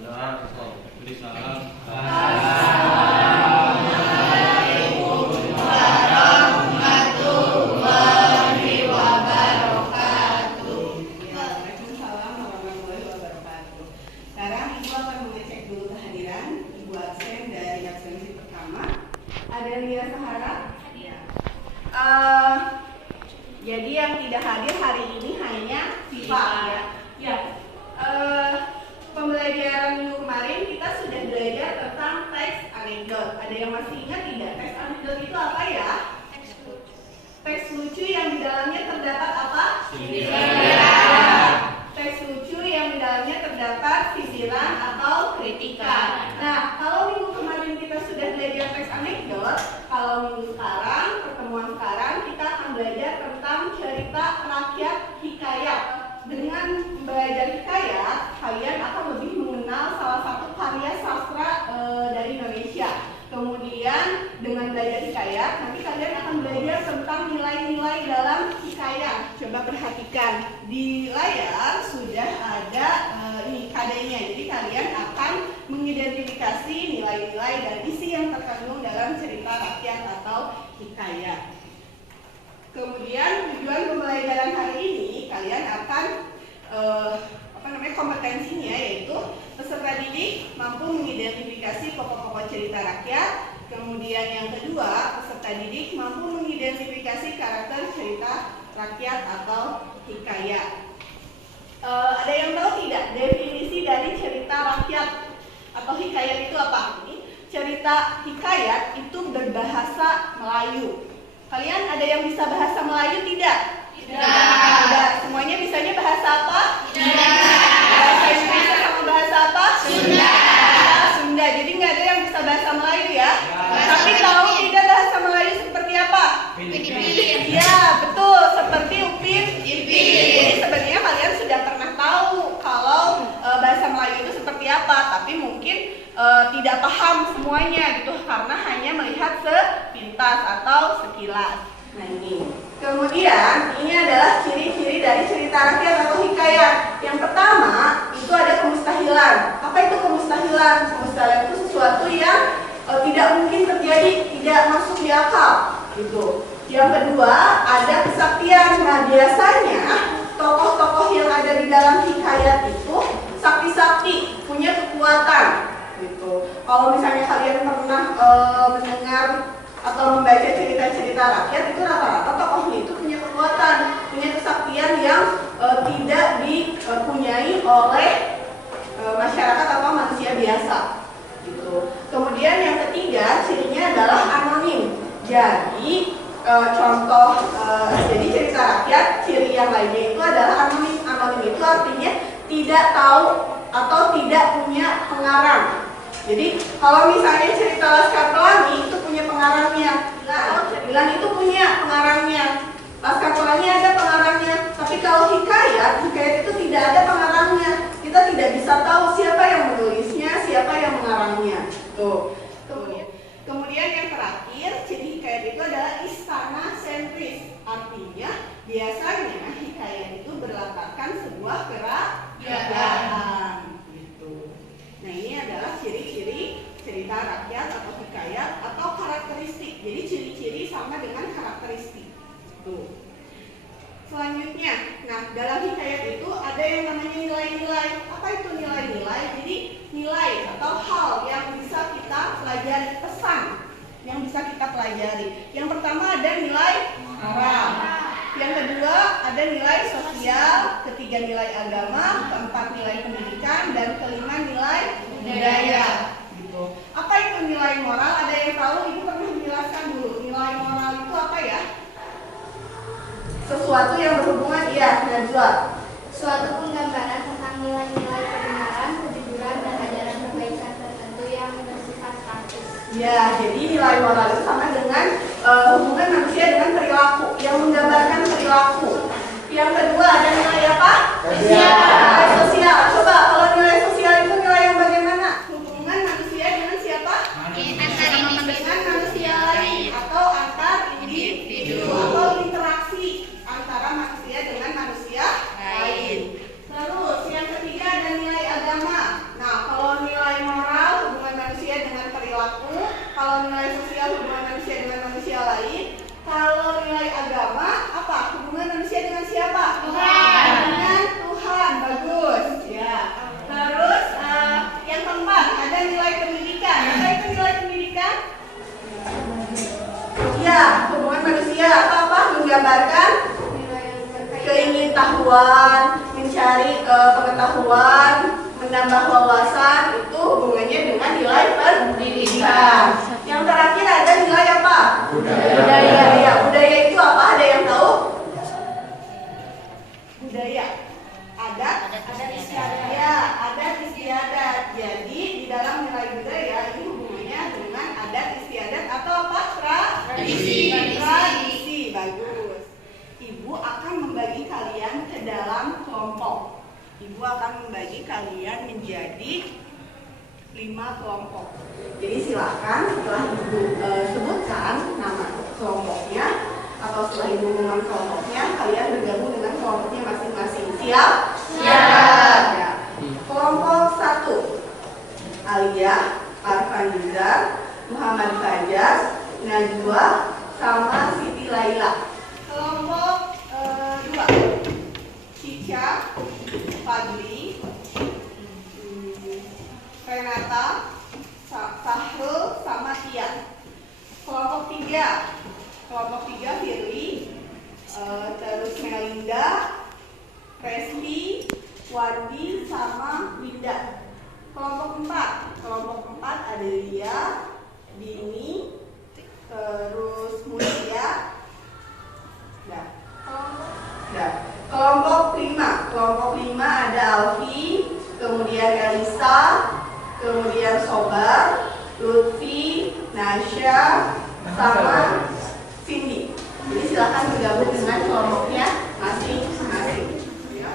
Berdoa, beri salam. Ada Lia Sahara? Jadi yang tidak hadir hari ini hanya Siva ya. Ya. Pembelajaran minggu kemarin kita sudah belajar tentang teks anekdot. Ada yang masih ingat tidak? Teks anekdot itu apa ya? Teks lucu yang di dalamnya terdapat apa? Sindiran. Teks lucu yang di dalamnya terdapat sindiran atau kritikan. Nah, kalau minggu kemarin kita sudah belajar teks anekdot, kalau minggu sekarang, pertemuan sekarang kita akan belajar tentang cerita rakyat hikayat. Dengan belajar hikayat, kalian akan lebih mengenal salah satu karya sastra dari Indonesia. Kemudian dengan belajar hikayat, nanti kalian akan belajar tentang nilai-nilai dalam hikayat. Coba perhatikan, di layar sudah ada ini KD-nya. Jadi kalian akan mengidentifikasi nilai-nilai dan isi yang terkandung dalam cerita rakyat atau hikayat. Kemudian tujuan pembelajaran hari ini kalian akan kompetensinya yaitu peserta didik mampu mengidentifikasi pokok-pokok cerita rakyat. Kemudian yang kedua, peserta didik mampu mengidentifikasi karakter cerita rakyat atau hikayat. Ada yang tahu tidak definisi dari cerita rakyat atau hikayat itu apa? Ini cerita hikayat itu berbahasa Melayu. Kalian ada yang bisa bahasa Melayu tidak? Tidak. Semuanya bisanya bahasa apa? Bahasa Indonesia sama bahasa apa? Sunda. Jadi nggak ada yang bisa bahasa Melayu ya? Tapi tahu tidak bahasa Melayu seperti apa? Iya, betul. Seperti Upin Ipin. Jadi sebenarnya kalian sudah pernah tahu kalau bahasa Melayu itu seperti apa, tapi mungkin tidak paham semuanya gitu karena hanya melihat sepintas atau sekilas. Nah ini. Kemudian ini adalah ciri-ciri dari cerita rakyat atau hikayat. Yang pertama itu ada kemustahilan. Apa itu kemustahilan? Kemustahilan itu sesuatu yang tidak mungkin terjadi, tidak masuk di akal gitu. Yang kedua ada kesaktian. Nah biasanya tokoh-tokoh yang ada di dalam hikayat itu sakti-sakti, punya kekuatan gitu. Kalau misalnya kalian pernah mendengar atau membaca cerita-cerita rakyat, itu rata-rata tokohnya itu punya kekuatan, punya kesaktian yang tidak dipunyai oleh masyarakat atau manusia biasa gitu. Kemudian yang ketiga cirinya adalah anonim. Jadi jadi cerita rakyat ciri yang lainnya itu adalah anonim. Anonim itu artinya tidak tahu atau tidak punya pengarang. Jadi kalau misalnya cerita Laskar Pelangi itu punya pengarangnya, Dilan itu punya pengarangnya, Laskar Pelangi ada pengarangnya. Tapi kalau hikayat itu tidak ada pengarangnya. Kita tidak bisa tahu siapa yang menulisnya, siapa yang mengarangnya. Tuh. Kemudian yang terakhir ciri hikayat itu adalah istana sentris. Artinya biasanya hikayat itu berlatarkan sebuah kerajaan. Nah ini adalah ciri-ciri cerita rakyat atau hikayat atau karakteristik. Jadi ciri-ciri sama dengan karakteristik. Tuh. Selanjutnya, nah dalam hikayat itu ada yang namanya nilai-nilai. Apa itu nilai-nilai? Jadi nilai atau hal yang bisa kita pelajari, pesan yang bisa kita pelajari. Yang pertama ada nilai moral. Yang kedua ada nilai sosial, ketiga nilai agama, keempat nilai pendidikan, dan kelima nilai budaya. Gitu. Apa itu nilai moral? Ada yang tahu? Ibu pernah menjelaskan dulu. Nilai moral itu apa ya? Sesuatu yang berhubungan, Najwa. Suatu penggambaran tentang nilai-nilai kebenaran, kejujuran, dan ajaran kebaikan tertentu yang bersifat praktis. Ya, jadi nilai moral itu sama dengan hubungan manusia dengan perilaku, yang menggambarkan perilaku. Yang kedua ada nilai apa? Sosial. Nilai sosial. Coba kalau nilai sosial itu nilai yang bagaimana? Hubungan manusia dengan siapa? Dengan manusia lain atau antar individu atau interaksi antara manusia dengan manusia lain. Terus yang ketiga ada nilai agama. Nah kalau pengetahuan, mencari pengetahuan, menambah wawasan, itu hubungannya dengan nilai pendidikan. Yang terakhir ada nilai apa? Budaya. Budaya itu apa? Ada yang tahu? Budaya. Adat istiadat. Ya, adat istiadat. Jadi di dalam nilai budaya ini hubungannya dengan adat istiadat atau apa? Tradisi. Bagus. Ibu akan membagi kalian ke dalam kelompok. Ibu akan membagi kalian menjadi 5 kelompok. Jadi silakan setelah ibu sebutkan nama kelompoknya atau setelah ibu mengumumkan kelompoknya, kalian bergabung dengan kelompoknya masing-masing. Siap? Siap. Ya. Kelompok 1, Alia, Arfan Nizar, Muhammad Fajar, Najwa, sama Siti Laila. Kelompok 2, Cica, Fadli, Renata, Sahrul, sama Tia. Kelompok 3 Firly, terus Melinda, Resti, Wandi, sama Winda. Kelompok 4 ada Lia, Dini, terus Mulia. Kelompok 5 ada Alfi, kemudian Elisa, kemudian Sobar, Lutfi, Nasya, sama Cindy. Jadi silakan bergabung dengan kelompoknya masing-masing. Ya.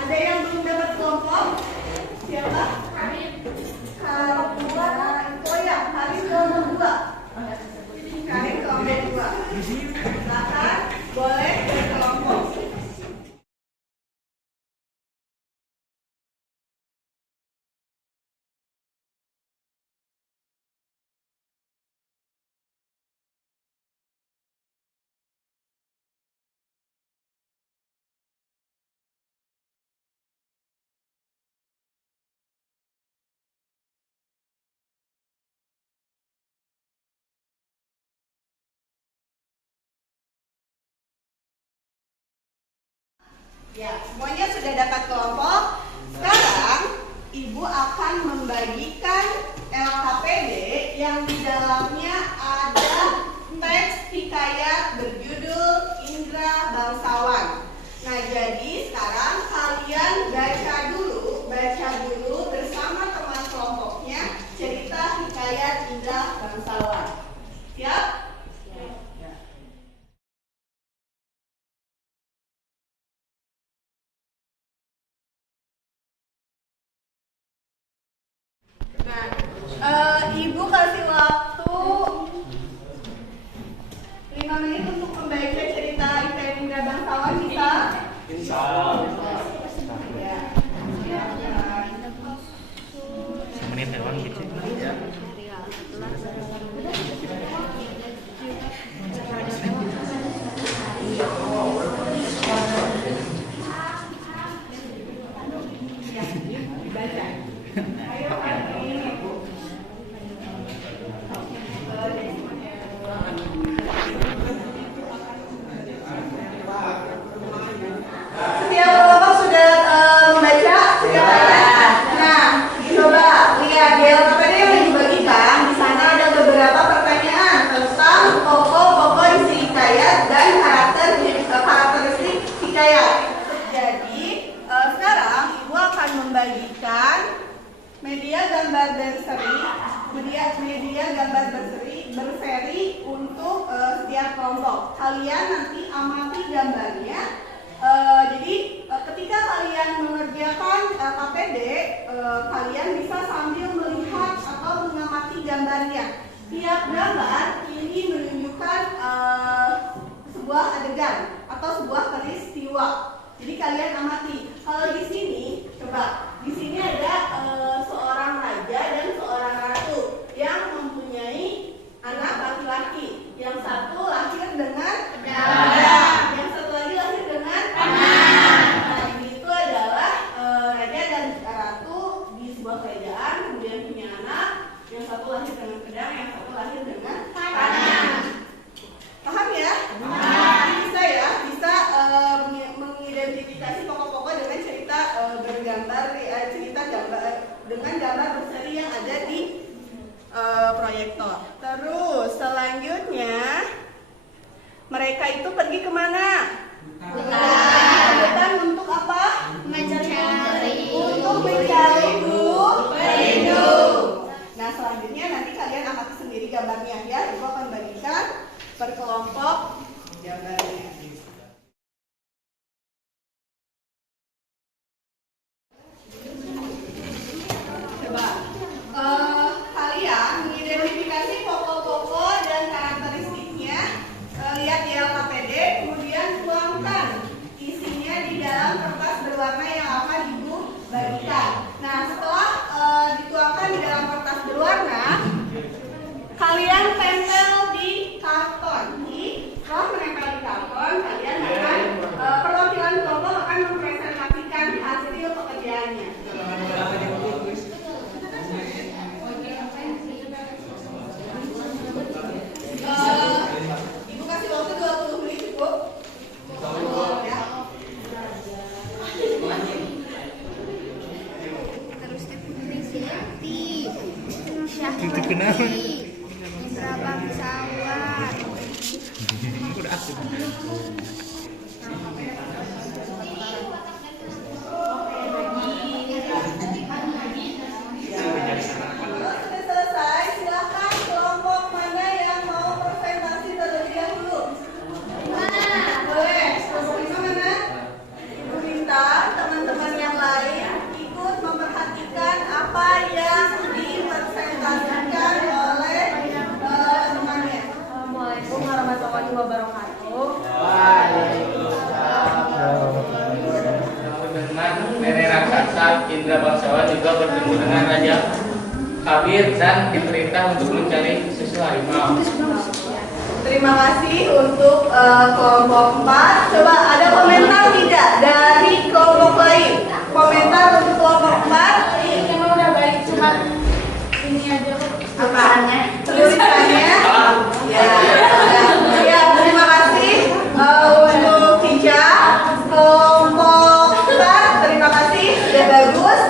Ada yang belum dapat kelompok? Siapa? Karin. Oh ya, Karin kelompok 2. Karin kelompok 2. Silakan boleh berkelompok. Ya, semuanya sudah dapat kelompok. Sekarang Ibu akan membagikan LKPD yang di dalamnya ada teks hikayat berjudul Indra Bangsawan. Nah, jadi sekarang kalian baca dulu bersama teman kelompoknya cerita hikayat Indra Bangsawan. Siap? Nah, Ibu kasih waktu 5 menit untuk membaca cerita hikayat Indra Bangsawan, bisa? Bisa. Ya. Menit doang gitu. Ya. Media gambar berseri untuk setiap kelompok. Kalian nanti amati gambarnya. Jadi ketika kalian mengerjakan KPD, kalian bisa sambil melihat atau mengamati gambarnya. Tiap gambar ini menunjukkan sebuah adegan atau sebuah peristiwa. Jadi kalian amati. Kalau di sini, coba di sini ada seorang raja dan seorang ratu yang mempunyai anak laki-laki. Yang satu lahir dengan pedang, yang satu lagi lahir dengan panah. Nah, itu adalah raja dan ratu di sebuah kerajaan, kemudian punya anak. Yang satu lahir dengan pedang, yang satu lahir dengan panah. Paham ya? Bisa ya? Bisa mengidentifikasi mengidentifikasi pokok-pokok dengan cerita bergambar, cerita gambar dengan gambar berseri yang ada di proyektor. Terus selanjutnya mereka itu pergi kemana? Hutan untuk apa? Untuk mencari berlindung. Nah selanjutnya nanti kalian amati sendiri gambarnya ya. Ibu akan bagikan per kelompok gambarnya. Coba kalian mengidentifikasi pokok-pokok dan karakteristiknya. Lihat di LKPD, kemudian tuangkan isinya di dalam kertas berwarna yang akan ibu bagikan. Nah setelah dituangkan di dalam kertas berwarna, kalian tempel di karton. Setelah menempel di karton, kalian akan perwakilan kelompok akan mempresentasikan hasil pekerjaannya. Ibu kasih waktu 20 menit cukup? Ya. Indra Bangsawan. Sudah selesai, silakan kelompok mana yang mau presentasi terlebih dahulu? Boleh, kelompok lima mana? Ibu minta teman-teman yang lain ikut memperhatikan apa yang dipresentasikan oleh temannya. Assalamualaikum warahmatullahi wabarakatuh. Dengan nenek raksasa Indra Bangsawan juga bertemu dengan Raja Kabir dan diperintah untuk mencari susu harimau. Terima kasih untuk kelompok 4. Coba ada komentar tidak dari kelompok lain? Komentar untuk kelompok 4? Emang udah baik, cuma ini aja kok. Apaan? Tulisannya? Ya. Ya, terima kasih untuk Cica. Kelompok 4, terima kasih. Sudah bagus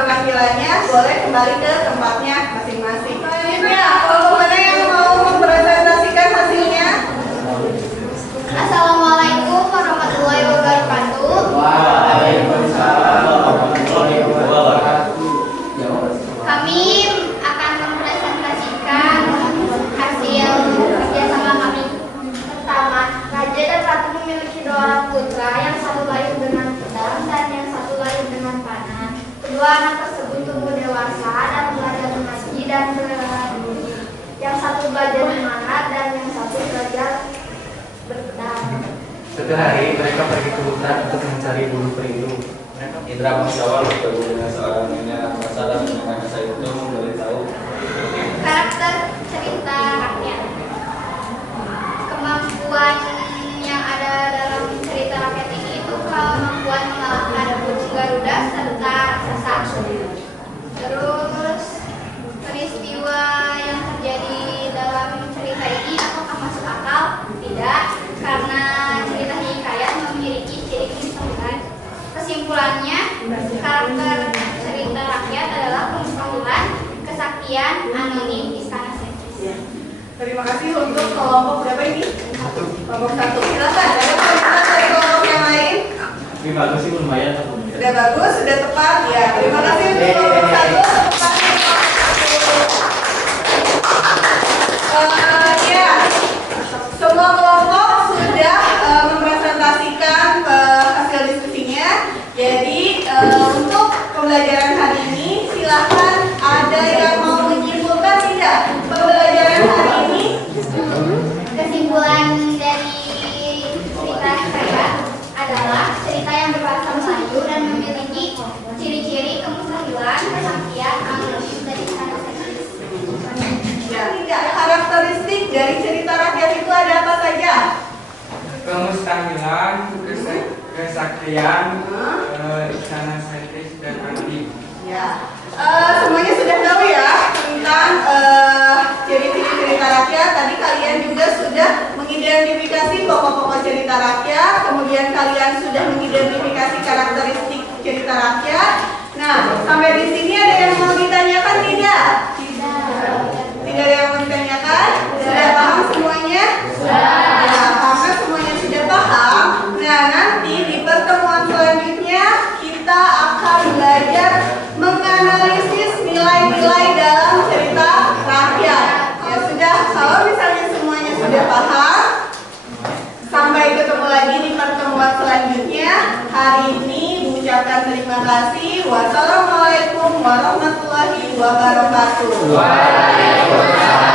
penampilannya. Boleh kembali ke tempatnya masing-masing. Ya, kelompok mana yang mau mempresentasikan hasilnya? Assalamualaikum warahmatullahi wabarakatuh. Waalaikumsalam warahmatullahi wabarakatuh. Kami akan mempresentasikan hasil kerjasama kami. Pertama, Raja dan Ratu memiliki 2 orang putra, yang satu lahir dengan pedang dan yang satu lahir dengan panah. Kedua anak tersebut tumbuh dewasa dan belajar mengaji dan berbudi. Yang satu belajar memanah dan yang satu belajar berpedang. Suatu hari mereka pergi ke hutan untuk mencari bulu pelindung. Indra Bangsawan bertemu dengan seorang nenek raksasa dan nenek raksasa itu memberitahu Karakter cerita rakyat. Kemampuan yang ada dalam cerita rakyat ini itu kemampuan mengalahkan kucing Garuda serta raksasa. Terus peristiwa yang terjadi dalam cerita ini apakah masuk akal? Tidak, karena cerita hikayat memiliki ciri-ciri 9. Kesimpulannya, karakter cerita rakyat adalah kemustahilan, kesaktian, anonim, istana sentis. Terima kasih untuk kelompok berapa ini? Kelompok 1. Silakan. Ada komentar dari kelompok yang lain? ini bagus sih lumayan. Sudah bagus, sudah tepat. Ya, terima kasih untuk kelompok 1. Ya, semua kelompok sudah mempresentasikan hasil diskusinya. Jadi untuk pembelajaran hari ini, silahkan ada yang mau menyimpulkan tidak pembelajaran hari ini? Kesimpulan dari cerita saya adalah cerita yang berbahasa Melayu dan memiliki ciri-ciri kemustahilan, kesaktian, anonim, dan istana sentis. Ya, tidak. Karakteristik dari cerita rakyat itu ada apa saja? Kemustahilan, kesaktian, istana sentis dan anonim. Ya, semuanya sudah tahu ya tentang ciri-ciri cerita rakyat. Tadi kalian juga sudah mengidentifikasi pokok-pokok cerita rakyat. Kemudian kalian sudah mengidentifikasi rakyat. Nah, sampai di sini ada yang mau ditanyakan tidak? Tidak ada yang mau ditanyakan? Sudah paham semuanya? Nah, karena semuanya sudah paham, nah nanti di pertemuan selanjutnya kita akan belajar menganalisis nilai-nilai dalam cerita rakyat. Ya sudah, kalau misalnya semuanya sudah paham, sampai ketemu lagi di pertemuan selanjutnya. Hari ini mengucapkan terima kasih. Wassalamualaikum warahmatullahi wabarakatuh. Waalaikumsalam.